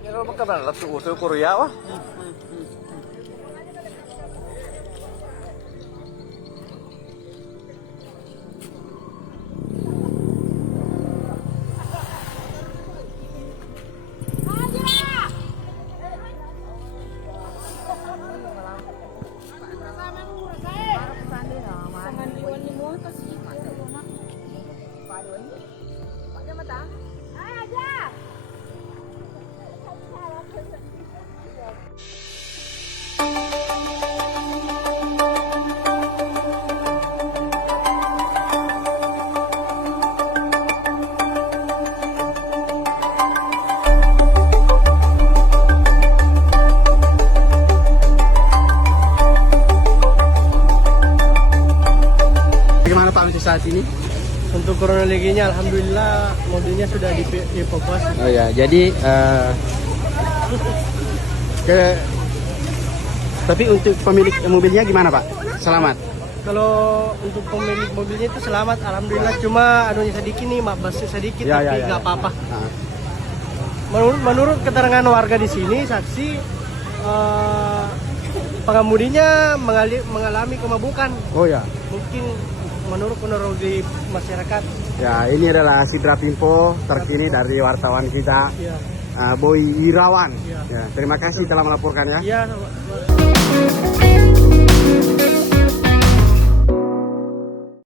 Ini lo makan lah tuh Korea wah. Bagaimana Pak untuk saat ini? Untuk kronologinya, alhamdulillah mobilnya sudah dievakuasi. Oh ya, jadi tapi untuk pemilik mobilnya gimana Pak? Selamat? Kalau untuk pemilik mobilnya itu selamat, alhamdulillah. Cuma anunya sedikit nih, basnya sedikit, Ya, tapi ya, nggak ya. apa-apa. Nah, Menurut keterangan warga di sini, saksi pengemudinya mengalami kemabukan. oh ya. Mungkin menurut kronologi masyarakat. Ya, ini adalah Sidrap Info terkini dari wartawan kita, Ya, Boy Irawan. Ya. Ya, terima kasih telah melaporkan ya. ya.